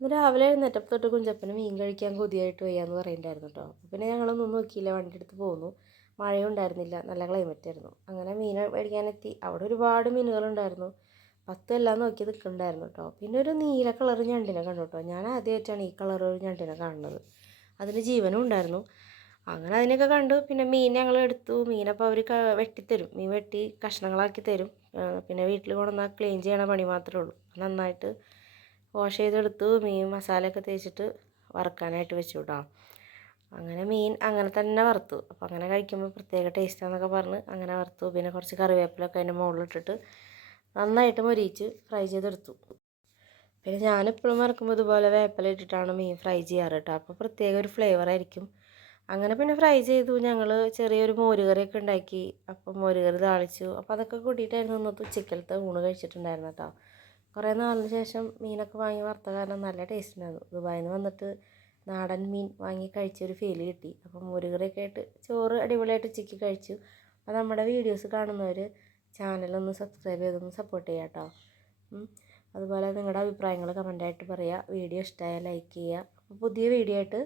ഇന്ന് രാവിലെ എഴുന്നേറ്റപ്പോൾ തൊട്ട് കുഞ്ചപ്പന് മീൻ കഴിക്കാൻ കൊതിയായിട്ട് വയ്യാന്ന് പറയുന്നുണ്ടായിരുന്നു കേട്ടോ. പിന്നെ ഞങ്ങളൊന്നും നോക്കിയില്ല, വണ്ടി എടുത്ത് പോന്നു. മഴയും ഉണ്ടായിരുന്നില്ല, നല്ല ക്ലൈമറ്റ് ആയിരുന്നു. അങ്ങനെ മീൻ മേടിക്കാനെത്തി. അവിടെ ഒരുപാട് മീനുകളുണ്ടായിരുന്നു. 10 എല്ലാം നോക്കി നിൽക്കുന്നുണ്ടായിരുന്നു കേട്ടോ. പിന്നെ ഒരു നീല കളർ ഞണ്ടിനെ കണ്ടു കേട്ടോ. ഞാൻ ആദ്യമായിട്ടാണ് ഈ കളർ ഒരു ഞണ്ടിനെ കാണുന്നത്. അതിന് ജീവനും ഉണ്ടായിരുന്നു. അങ്ങനെ അതിനെയൊക്കെ കണ്ടു. പിന്നെ മീൻ ഞങ്ങൾ എടുത്തു. മീനപ്പോൾ അവർ വെട്ടിത്തരും, മീൻ വെട്ടി കഷ്ണങ്ങളാക്കി തരും. പിന്നെ വീട്ടിൽ കൊണ്ടുവന്നാൽ ക്ലീൻ ചെയ്യണ പണി മാത്രമേ ഉള്ളൂ. നന്നായിട്ട് വാഷ് ചെയ്തെടുത്തു. മീൻ മസാലയൊക്കെ തേച്ചിട്ട് വറുക്കാനായിട്ട് വെച്ചു കേട്ടോ. അങ്ങനെ മീൻ അങ്ങനെ തന്നെ വറുത്തു. അപ്പോൾ അങ്ങനെ കഴിക്കുമ്പോൾ പ്രത്യേക ടേസ്റ്റാന്നൊക്കെ പറഞ്ഞ് അങ്ങനെ വറുത്തു. പിന്നെ കുറച്ച് കറിവേപ്പിലൊക്കെ അതിൻ്റെ മുകളിലിട്ടിട്ട് നന്നായിട്ട് മൊരിയിച്ച് ഫ്രൈ ചെയ്തെടുത്തു. പിന്നെ ഞാനെപ്പോഴും വറുക്കുമ്പോൾ ഇതുപോലെ വേപ്പില ഇട്ടിട്ടാണ് മീൻ ഫ്രൈ ചെയ്യാറ് കേട്ടോ. അപ്പോൾ പ്രത്യേക ഒരു ഫ്ലേവറായിരിക്കും. അങ്ങനെ പിന്നെ ഫ്രൈ ചെയ്തു. ഞങ്ങൾ ചെറിയൊരു മോരുകറിയൊക്കെ ഉണ്ടാക്കി. അപ്പം മോരുകറി താളിച്ചു. അപ്പോൾ അതൊക്കെ കൂട്ടിയിട്ടായിരുന്നു ഇന്നത്തെ ഉച്ചക്കലത്തെ ഊണ് കഴിച്ചിട്ടുണ്ടായിരുന്നു കേട്ടോ. കുറേ നാളിന് ശേഷം മീനൊക്കെ വാങ്ങി വറുത്ത കാരണം നല്ല ടേസ്റ്റ് ഉണ്ടായിരുന്നു. ദുബായിൽ നിന്ന് വന്നിട്ട് നാടൻ മീൻ വാങ്ങി കഴിച്ചൊരു ഫീൽ കിട്ടി. അപ്പം മോരുകറിയൊക്കെ ആയിട്ട് ചോറ് അടിപൊളിയായിട്ട് ഉച്ചയ്ക്ക് കഴിച്ചു. അപ്പോൾ നമ്മുടെ വീഡിയോസ് കാണുന്നവർ ചാനലൊന്ന് സബ്സ്ക്രൈബ് ചെയ്തൊന്ന് സപ്പോർട്ട് ചെയ്യാം കേട്ടോ. അതുപോലെ നിങ്ങളുടെ അഭിപ്രായങ്ങൾ കമൻ്റായിട്ട് പറയുക. വീഡിയോ ഇഷ്ടമായാൽ ലൈക്ക് ചെയ്യുക. അപ്പോൾ പുതിയ വീഡിയോ ആയിട്ട്